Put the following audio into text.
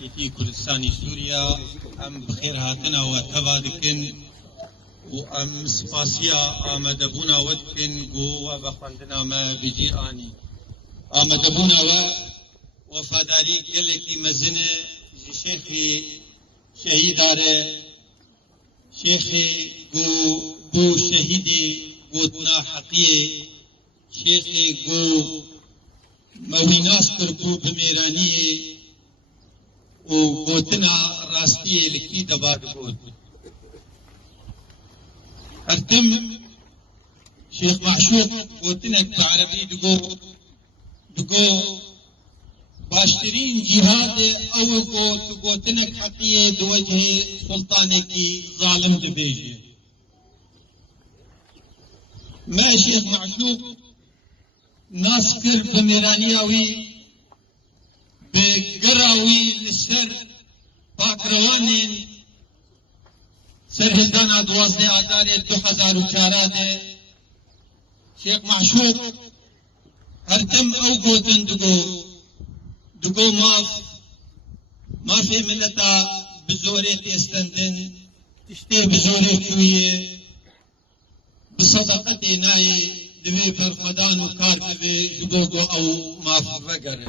نەکێتی کوردستانی سووریا ئەم بخێر هاتنە و تەوا دکن و ئەم سپاسیە ئامادەبوونەوە دکن و بە خوێندنامە بجیرانی ئامادەبوونەوە وەفاداری گەلێکی مەزنە ji şêxê şehîdare şêxê got bû şehîdê gotina heqiyê şêxê got mewînas kir bû bi mêraniyê û gotina rastiyê li kî deba digot. Her tim Şêx Meşûq gotinek bi Erebî digo باشترین جهاد او گوتنک حقیه دو وجه سلطانکی ظالم دبیجه ما شیخ معشوق ناس کرد بمیرانیاوی بگراوی لسر پاکروانین سرهلدانا 12 آذار 2004 شیخ معشوق هر تم او گوتن دگو مافی ملتا بزوره تستندن تشتی بزوره چویه بصداقت نایی دوی پر خدان و کار ببی دگو او ماف وگره